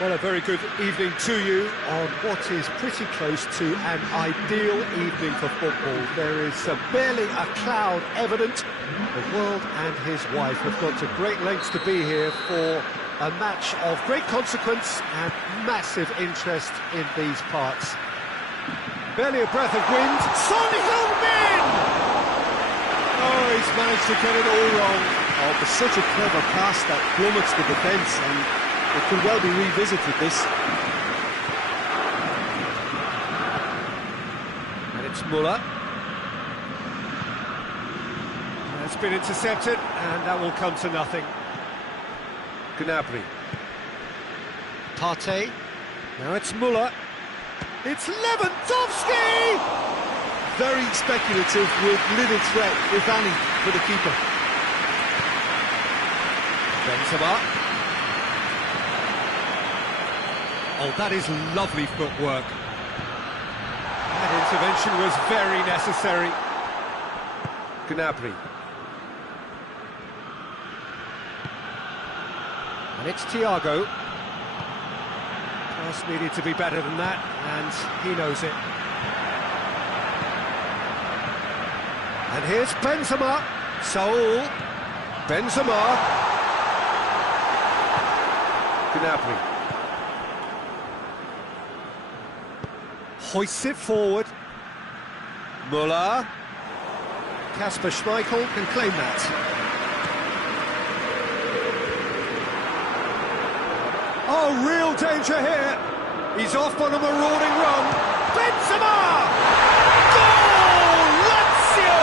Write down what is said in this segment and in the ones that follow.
Well, a very good evening to you on what is pretty close to an ideal evening for football. There is barely a cloud evident. The world and his wife have gone to great lengths to be here for a match of great consequence and massive interest in these parts. Barely a breath of wind. Son Heung-min! Oh, he's managed to get it all wrong. Oh, but such a clever pass that plummets the defence, and it could well be revisited, this. And it's Muller. That's been intercepted, and that will come to nothing. Gnabry. Partey. Now it's Muller. It's Lewandowski! Very speculative, with little threat, if any, for the keeper. Benzema. Oh, that is lovely footwork. That intervention was very necessary. Gnabry. And it's Thiago. Pass needed to be better than that, and he knows it. And here's Benzema. Saul. Benzema. Gnabry. Hoists it forward. Muller. Kasper Schmeichel can claim that. Oh, real danger here. He's off on a marauding run. Benzema! Goal! Lazio!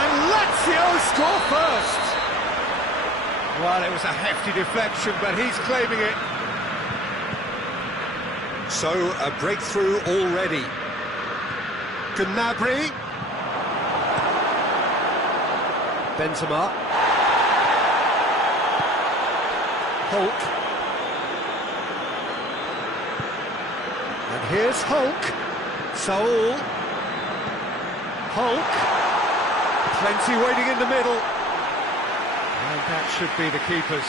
And Lazio score first. Well, it was a hefty deflection, but he's claiming it. So, a breakthrough already. Gnabry. Benzema. Hulk. And here's Hulk. Saul. Hulk. Plenty waiting in the middle. And that should be the keepers.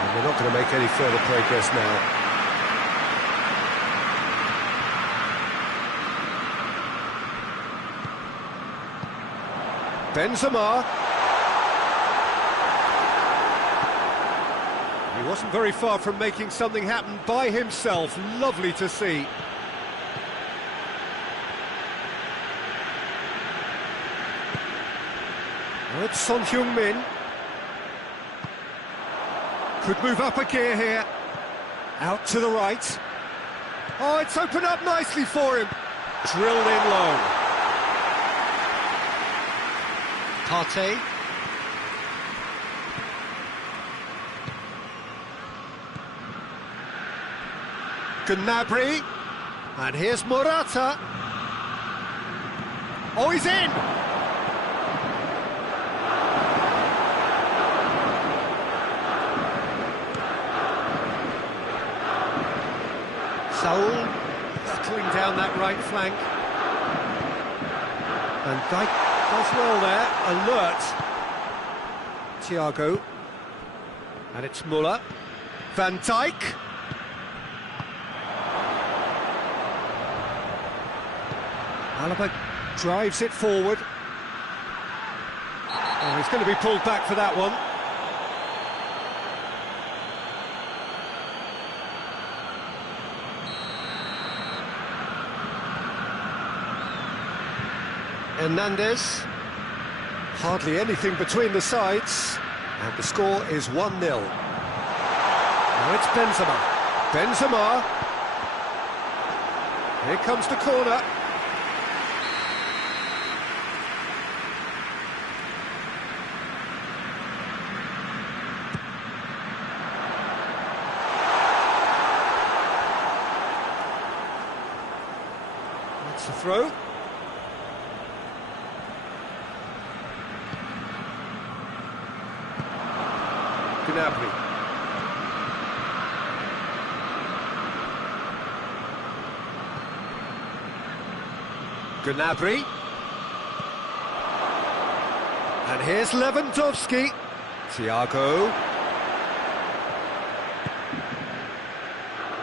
And they're not going to make any further progress now. Benzema. He wasn't very far from making something happen by himself. Lovely to see. Now it's Son Heung-min. Could move up a gear here. Out to the right. Oh, it's opened up nicely for him. Drilled in low. Partey. Gnabry. And here's Morata. Oh, he's in! Saul battling down that right flank. And Dijk does well there, alert. Thiago. And it's Muller. Van Dijk. Alaba drives it forward. Oh, he's going to be pulled back for that one. Hernandez. Hardly anything between the sides. And the score is 1-0. Now it's Benzema. Benzema. Here comes the corner. That's the throw. Gnabry. Gnabry. And here's Lewandowski. Thiago.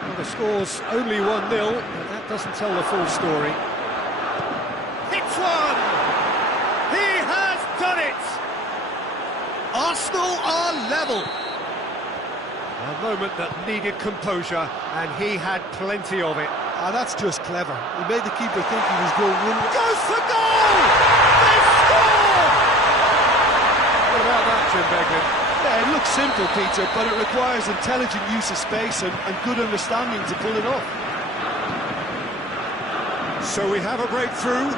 Well, the score's only 1-0, but that doesn't tell the full story. Hits one! He has done it! Arsenal are level. A moment that needed composure, and he had plenty of it. Ah, that's just clever. He made the keeper think he was going one. Goes for goal! They score! What about that, Jim Beglin? Yeah, it looks simple, Peter, but it requires intelligent use of space and good understanding to pull it off. So we have a breakthrough.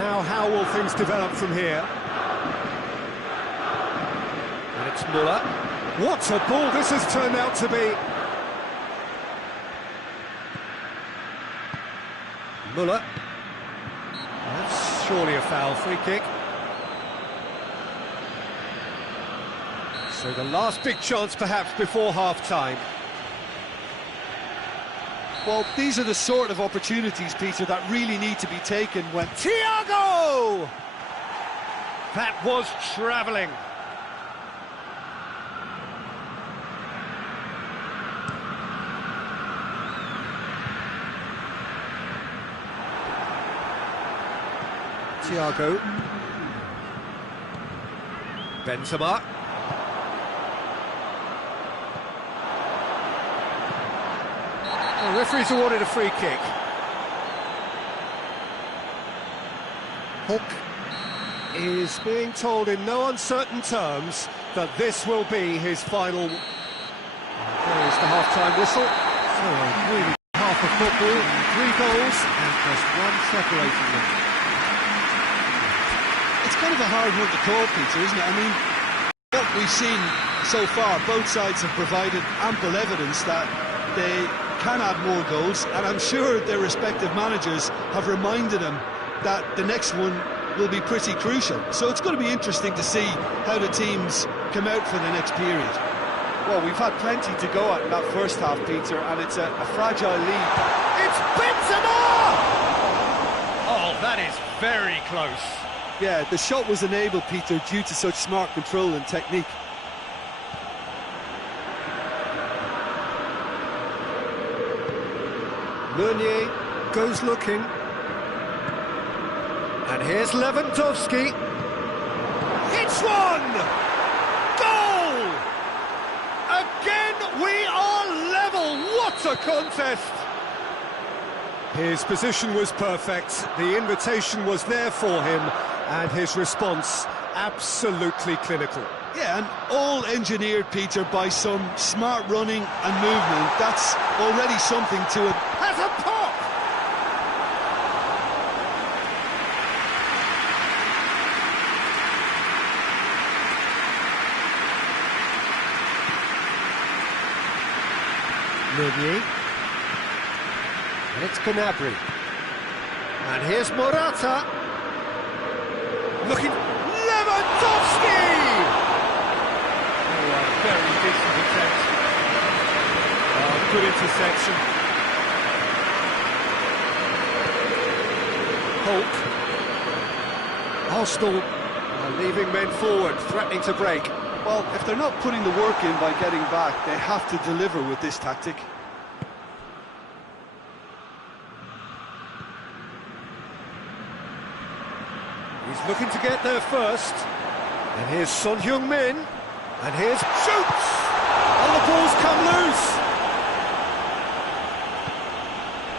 Now how will things develop from here? And it's Müller. What a ball this has turned out to be. Müller. That's surely a foul. Free kick. So the last big chance perhaps before half-time. Well, these are the sort of opportunities, Peter, that really need to be taken when... Thiago! That was travelling. Thiago. Benzema. The referee's awarded a free kick. Hulk is being told in no uncertain terms that this will be his final. There is the half-time whistle. So really half of football, 3 goals and just one separating them. It's kind of a hard one to call, Peter, isn't it? I mean, what we've seen so far, both sides have provided ample evidence that they can add more goals, and I'm sure their respective managers have reminded them that the next one will be pretty crucial. So it's going to be interesting to see how the teams come out for the next period. Well, we've had plenty to go at in that first half, Peter, and it's a fragile lead. It's Benzema! Oh, that is very close. Yeah, the shot was enabled, Peter, due to such smart control and technique. Meunier goes looking. And here's Lewandowski. Hits one! Goal! Again we are level! What a contest! His position was perfect, the invitation was there for him, and his response absolutely clinical. Yeah, and all engineered, Peter, by some smart running and movement. That's already something to it. Has a pop! Meunier. And it's Gnabry. And here's Morata. Looking... Lewandowski! Oh, a very decent attempt. Oh, good interception. Hulk. Arsenal are leaving men forward, threatening to break. Well, if they're not putting the work in by getting back, they have to deliver with this tactic. He's looking to get there first. And here's Son Heung-min. And here's shoots! And the ball's come loose!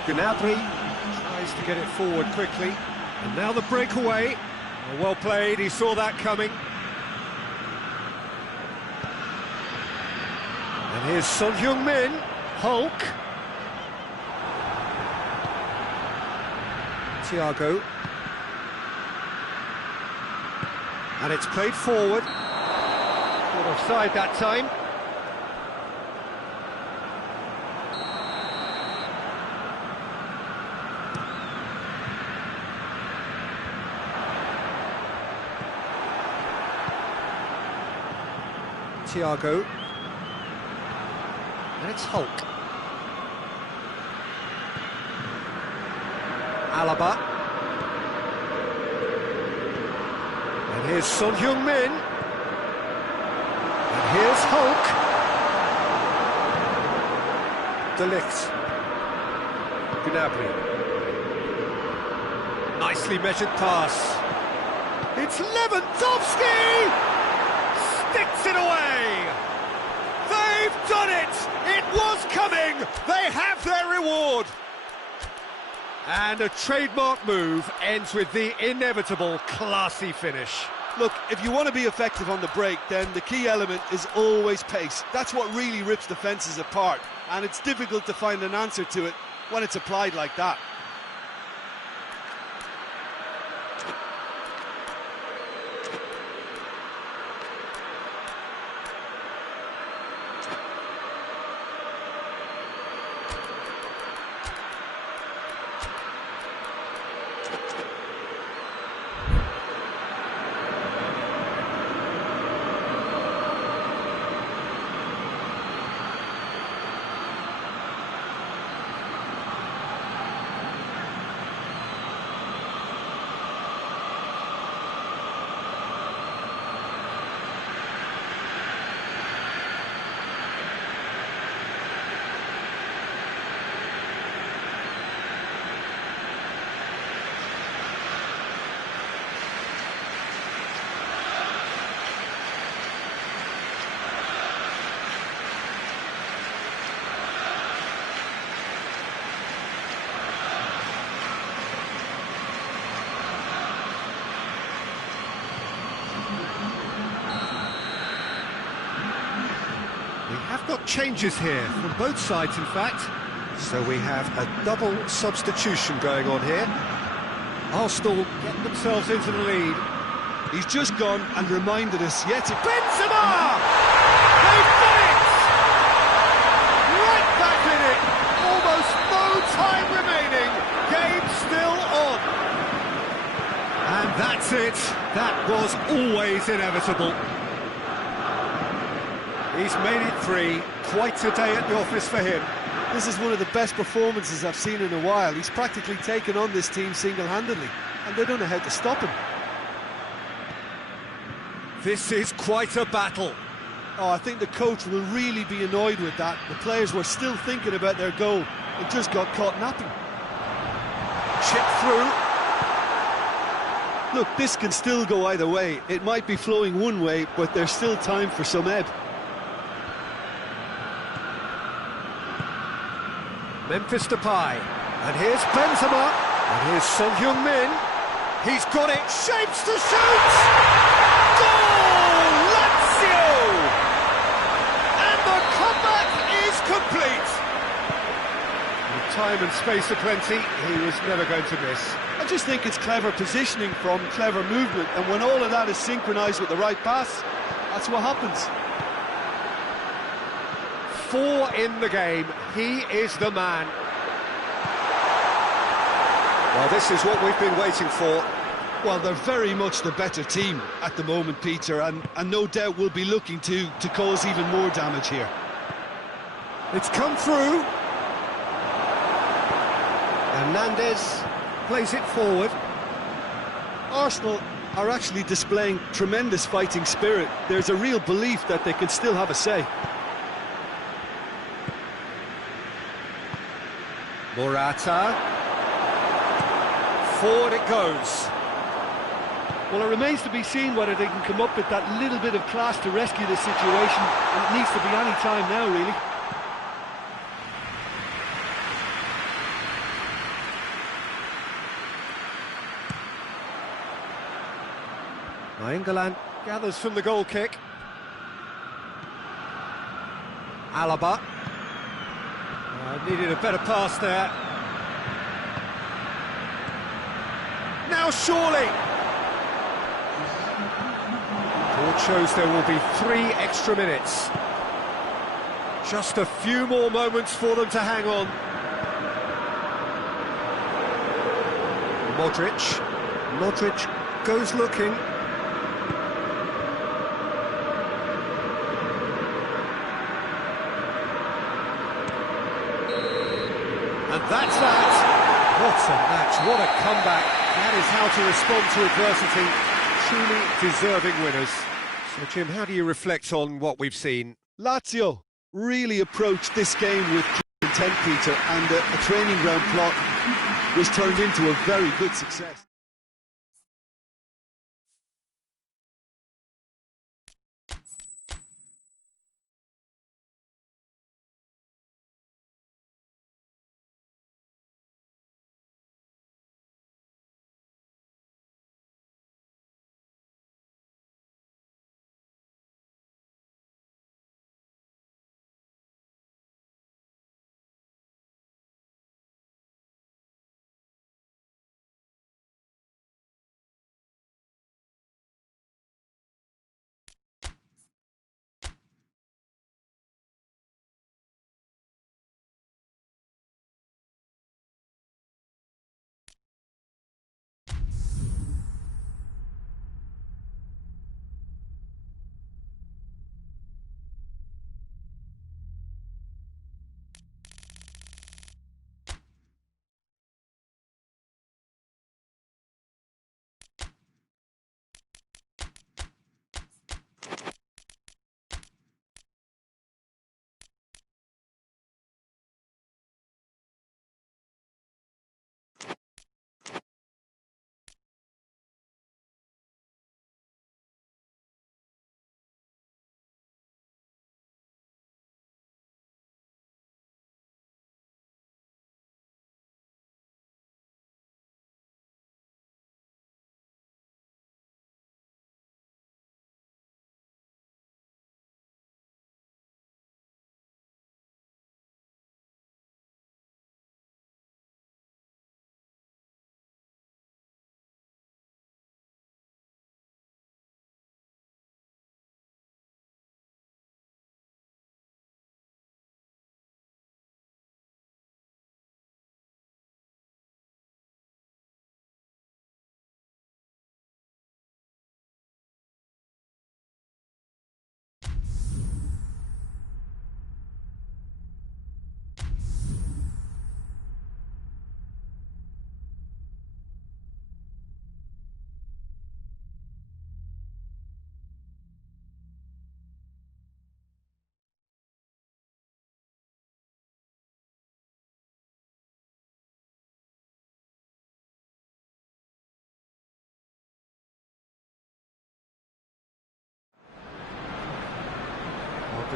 Gnabry tries to get it forward quickly. And now the breakaway. Oh, well played, he saw that coming. And here's Son Heung-min. Hulk. Thiago. And it's played forward. Caught offside that time. Thiago. And it's Hulk. Alaba. And Here's Son Heung-min. And here's Hulk. De Ligt. Gnabry. Nicely measured pass. It's Lewandowski! Sticks it away! They've done it! It was coming! They have their reward! And a trademark move ends with the inevitable classy finish. Look, if you want to be effective on the break, then the key element is always pace. That's what really rips defences apart, and it's difficult to find an answer to it when it's applied like that. We have got changes here, from both sides in fact. So we have a double substitution going on here. Arsenal get themselves into the lead. He's just gone and reminded us yet again. Benzema! They've done it! Right back in it! Almost no time remaining. Game still on. And that's it. That was always inevitable. He's made it 3. Quite a day at the office for him. This is one of the best performances I've seen in a while. He's practically taken on this team single-handedly, and they don't know how to stop him. This is quite a battle. Oh, I think the coach will really be annoyed with that. The players were still thinking about their goal and just got caught napping. Chip through. Look, this can still go either way. It might be flowing one way, but there's still time for some ebb. Memphis Depay, and here's Benzema, and here's Son Heung-min. He's got it, shapes to shoot! Goal! Lazio! And the comeback is complete! With time and space aplenty, he was never going to miss. I just think it's clever positioning from clever movement, and when all of that is synchronised with the right pass, that's what happens. 4 in the game, he is the man. Well, this is what we've been waiting for. Well, they're very much the better team at the moment, Peter, and no doubt will be looking to cause even more damage here. It's come through. Hernandez plays it forward. Arsenal are actually displaying tremendous fighting spirit. There's a real belief that they can still have a say. Morata. Forward it goes. Well, it remains to be seen whether they can come up with that little bit of class to rescue the situation, and it needs to be any time now, really. England gathers from the goal kick. Alaba. Needed a better pass there. Now surely. Board shows there will be 3 extra minutes. Just a few more moments for them to hang on. Modric goes looking. And that's that. What a match, what a comeback. That is how to respond to adversity. truly deserving winners. So, Jim, how do you reflect on what we've seen? Lazio really approached this game with intent, Peter, and a training ground plot was turned into a very good success.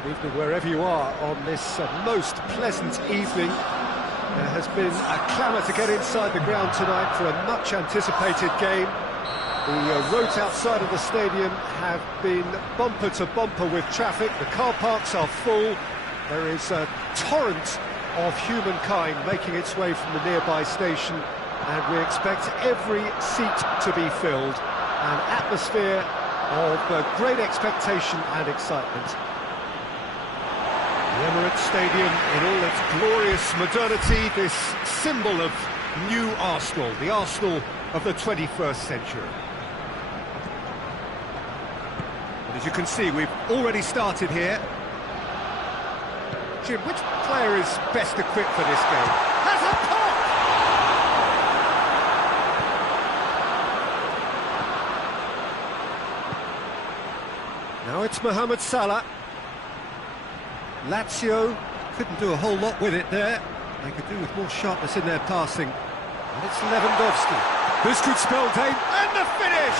Good evening wherever you are on this most pleasant evening. There has been a clamour to get inside the ground tonight for a much anticipated game. The roads outside of the stadium have been bumper to bumper with traffic. The car parks are full. There is a torrent of humankind making its way from the nearby station, and we expect every seat to be filled. An atmosphere of great expectation and excitement. The Emirates Stadium in all its glorious modernity, this symbol of new Arsenal, the Arsenal of the 21st century. And as you can see, we've already started here. Jim, which player is best equipped for this game? Has a pop! Now it's Mohamed Salah. Lazio couldn't do a whole lot with it there. They could do with more sharpness in their passing. And it's Lewandowski. This could spell game. And the finish!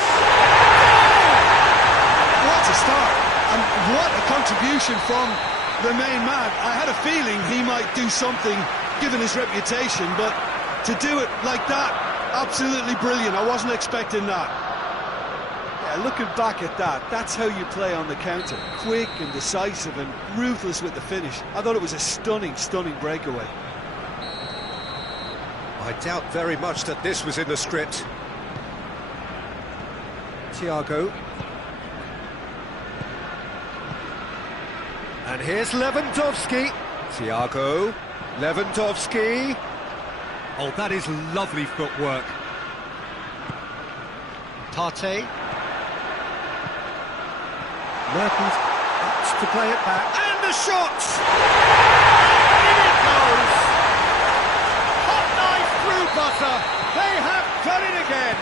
What a start! And what a contribution from the main man. I had a feeling he might do something, given his reputation, but to do it like that, absolutely brilliant. I wasn't expecting that. Yeah, looking back at that, that's how you play on the counter. Quick and decisive and ruthless with the finish. I thought it was a stunning, stunning breakaway. I doubt very much that this was in the script. Thiago. And here's Lewandowski. Thiago. Lewandowski. Oh, that is lovely footwork. Partey. Mertens opts to play it back. And the shot! In it goes! Hot knife through butter. They have done it again.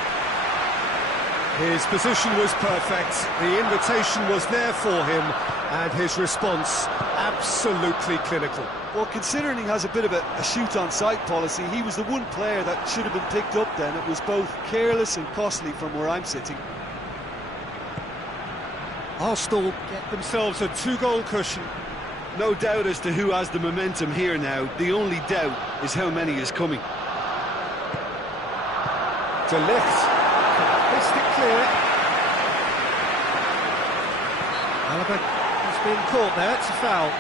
Here's disposition was perfect, the invitation was there for him, and his response absolutely clinical. Well, considering he has a bit of a shoot-on-sight policy, he was the one player that should have been picked up then. It was both careless and costly from where I'm sitting. Arsenal get themselves a 2-goal cushion. No doubt as to who has the momentum here now. The only doubt is how many is coming. De Ligt, missed it clear. Alaba has been caught there, it's a foul.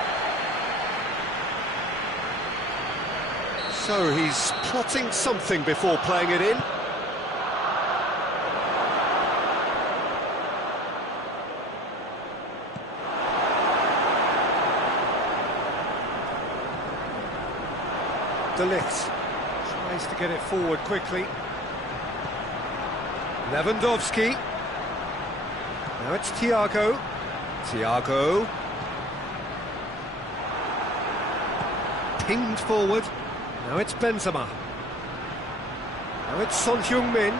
So he's plotting something before playing it in. De Ligt tries to get it forward quickly. Lewandowski. Now it's Thiago. Thiago. Pinged forward. Now it's Benzema. Now it's Son Heung-min.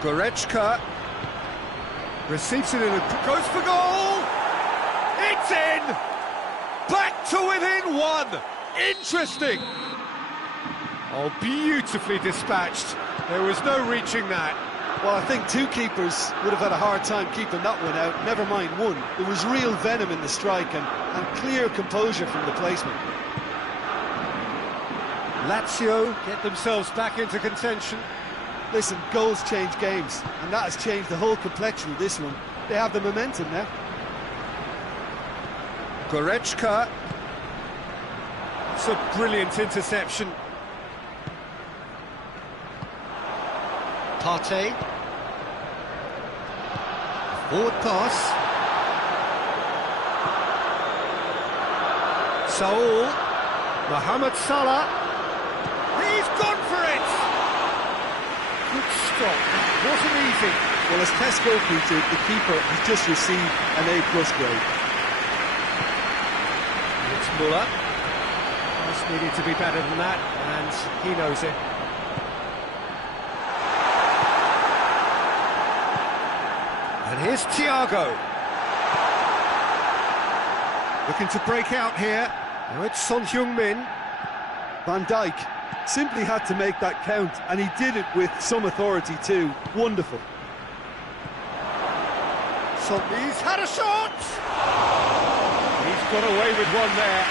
Goretzka. Receives it in and goes for goal! It's in! Back to within one! Interesting! Oh, beautifully dispatched. There was no reaching that. Well, I think two keepers would have had a hard time keeping that one out, never mind one. There was real venom in the strike and clear composure from the placement. Lazio get themselves back into contention. Listen, goals change games, and that has changed the whole complexion of this one. They have the momentum now. Goretzka. It's a brilliant interception. Partey. Forward pass. Saul. Mohamed Salah. He's gone for it! Good stop. Wasn't easy. Well, as test goalkeeper, the keeper has just received an A+ grade. It's Muller. Pass needed to be better than that, and he knows it. And here's Thiago. Looking to break out here. Now it's Son Heung-min. Van Dijk simply had to make that count, and he did it with some authority too. Wonderful. So he's had a shot! He's got away with one there.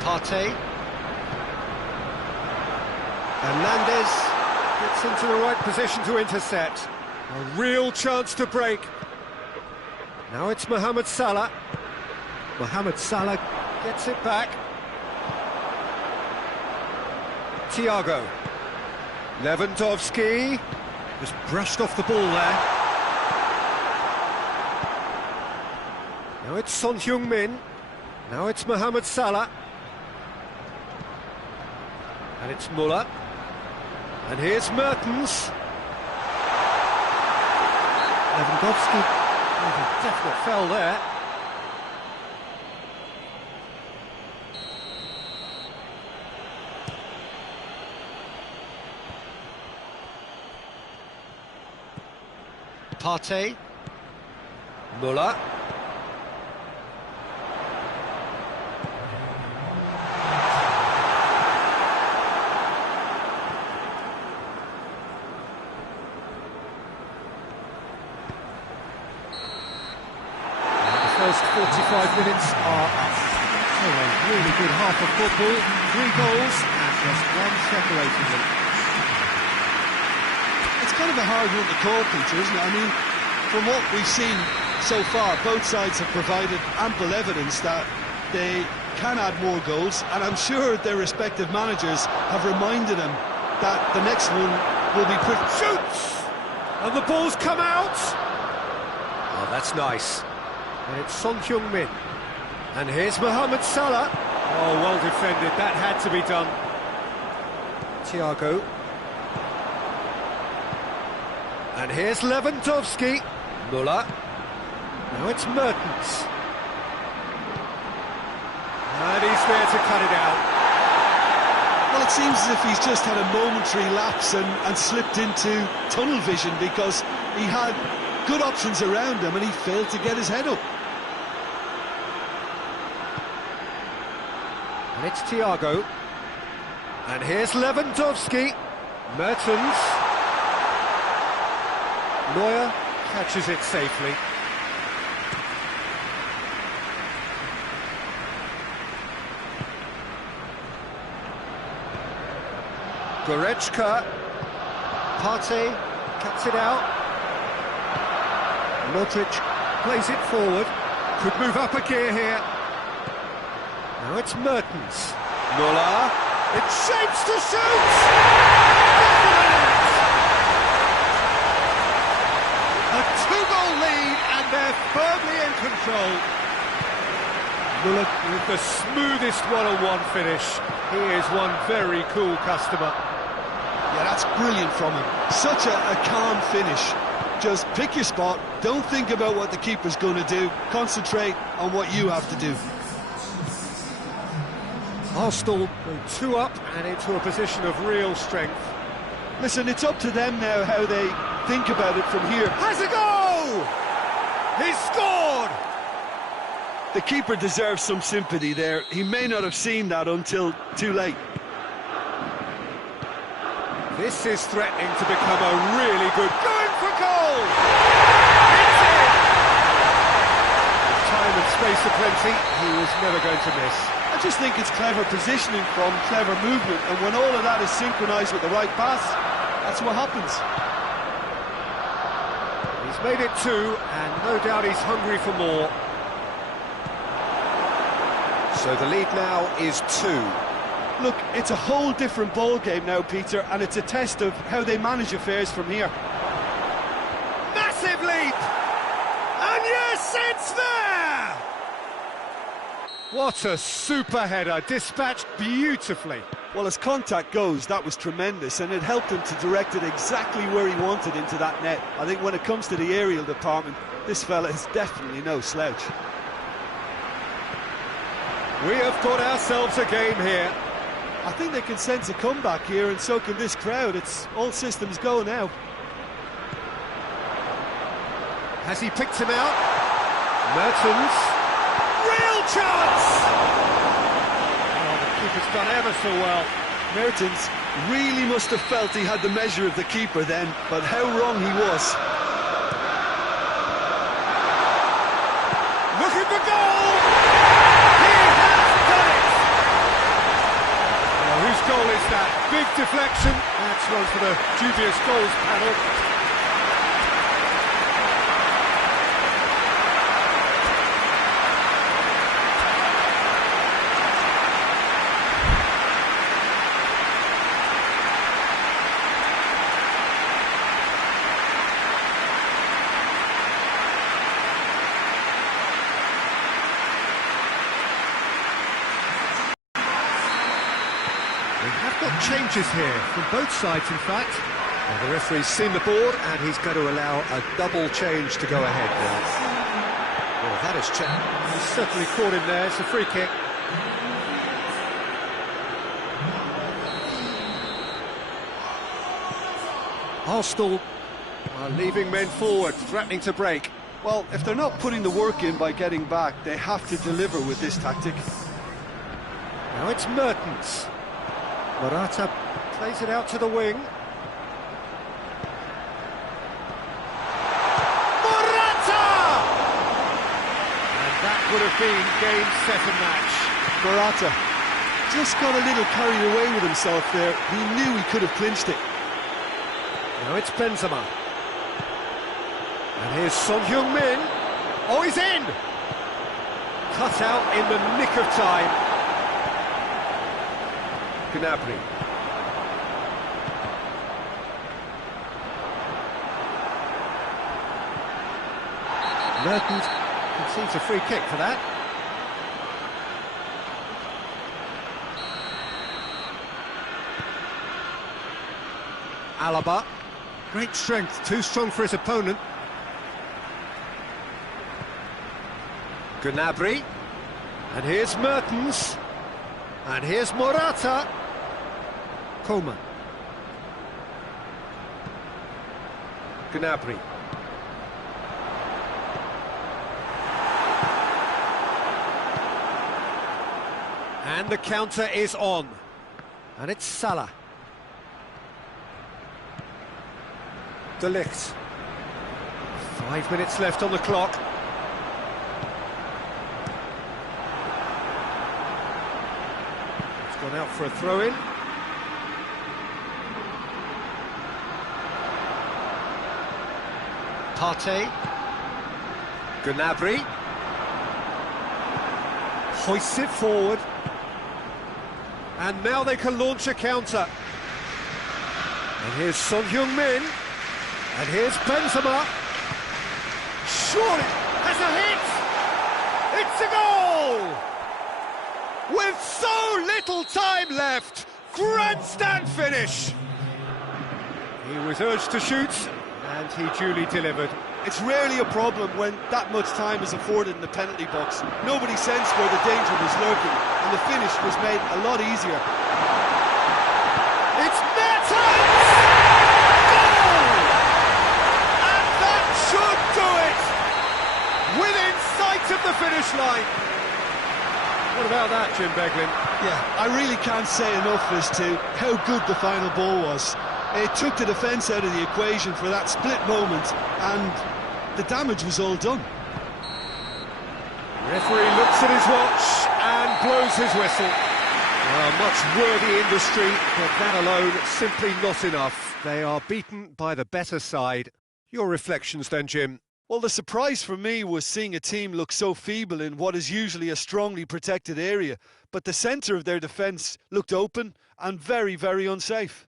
Partey. Hernandez gets into the right position to intercept. A real chance to break. Now it's Mohamed Salah. Mohamed Salah gets it back. Thiago. Lewandowski. Just brushed off the ball there. Now it's Son Heung-min. Now it's Mohamed Salah. And it's Muller. And here's Mertens. Lewandowski. Oh, a definite foul there. Partey. Muller. First 45 minutes are up. Oh, a really good half of football. 3 goals and just one separating them. It's kind of a hard one to call, Peter, isn't it? I mean, from what we've seen so far, both sides have provided ample evidence that they can add more goals, and I'm sure their respective managers have reminded them that the next one will be pretty... Shoots! And the ball's come out! Oh, that's nice. And it's Son Heung-min. And here's Mohamed Salah. Oh, well defended. That had to be done. Thiago. And here's Lewandowski. Muller. Now it's Mertens. And he's there to cut it out. Well, it seems as if he's just had a momentary lapse and slipped into tunnel vision, because he had good options around him and he failed to get his head up. And it's Thiago. And here's Lewandowski. Mertens. Neuer catches it safely. Goretzka. Partey cuts it out. Modric plays it forward. Could move up a gear here. Now it's Mertens. Muller. It shapes to shoot! A two-goal lead, and they're firmly in control. Muller with the smoothest one-on-one finish. He is one very cool customer. Yeah, that's brilliant from him. Such a calm finish. Just pick your spot, don't think about what the keeper's going to do, concentrate on what you have to do. Arsenal go 2 up and into a position of real strength. Listen, it's up to them now how they think about it from here. Has a go! He's scored! The keeper deserves some sympathy there. He may not have seen that until too late. This is threatening to become a really good... Going for goal! It's in! Time and space aplenty, he was never going to miss. I just think it's clever positioning from clever movement, and when all of that is synchronised with the right pass, that's what happens. He's made it 2, and no doubt he's hungry for more. So the lead now is 2. Look, it's a whole different ball game now, Peter, and it's a test of how they manage affairs from here. Massive leap! And yes, it's there! What a super header, dispatched beautifully. Well, as contact goes, that was tremendous, and it helped him to direct it exactly where he wanted into that net. I think when it comes to the aerial department, this fella is definitely no slouch. We have got ourselves a game here. I think they can sense a comeback here, and so can this crowd. It's all systems go now. Has he picked him out? Mertens. Real chance! Oh, the keeper's done ever so well. Mertens really must have felt he had the measure of the keeper then, but how wrong he was. Looking for goal! He has done it! Well, whose goal is that? Big deflection. That's one for the dubious goals panel. We have got changes here from both sides, in fact. Well, the referee's seen the board and he's going to allow a double change to go ahead now. Well, that is checked. He's certainly caught him there. It's a free kick. Arsenal are leaving men forward, threatening to break. Well, if they're not putting the work in by getting back, they have to deliver with this tactic. Now it's Mertens. Morata plays it out to the wing. Morata! And that would have been game, set and match. Morata just got a little carried away with himself there. He knew he could have clinched it. Now it's Benzema. And here's Son Heung-min. Oh, he's in! Cut out in the nick of time. Gnabry. Mertens concedes a free kick for that. Alaba. Great strength, too strong for his opponent. Gnabry. And here's Mertens. And here's Morata. Coman. Gnabry. And the counter is on. And it's Salah. De Ligt. 5 minutes left on the clock. It's gone out for a throw-in. Partey. Gnabry. Hoists it forward. And now they can launch a counter. And here's Son Heung-min. And here's Benzema. Surely has a hit! It's a goal! With so little time left, grandstand finish! He was urged to shoot, and he duly delivered. It's rarely a problem when that much time is afforded in the penalty box. Nobody sensed where the danger was lurking, and the finish was made a lot easier. It's Mertens! Goal! And that should do it! Within sight of the finish line. What about that, Jim Beglin? Yeah, I really can't say enough as to how good the final ball was. It took the defence out of the equation for that split moment, and the damage was all done. The referee looks at his watch and blows his whistle. A much worthy industry, but that alone simply not enough. They are beaten by the better side. Your reflections then, Jim? Well, the surprise for me was seeing a team look so feeble in what is usually a strongly protected area, but the centre of their defence looked open and very, very unsafe.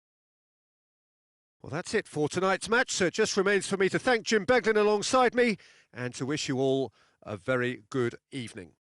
Well, that's it for tonight's match, so it just remains for me to thank Jim Beglin alongside me and to wish you all a very good evening.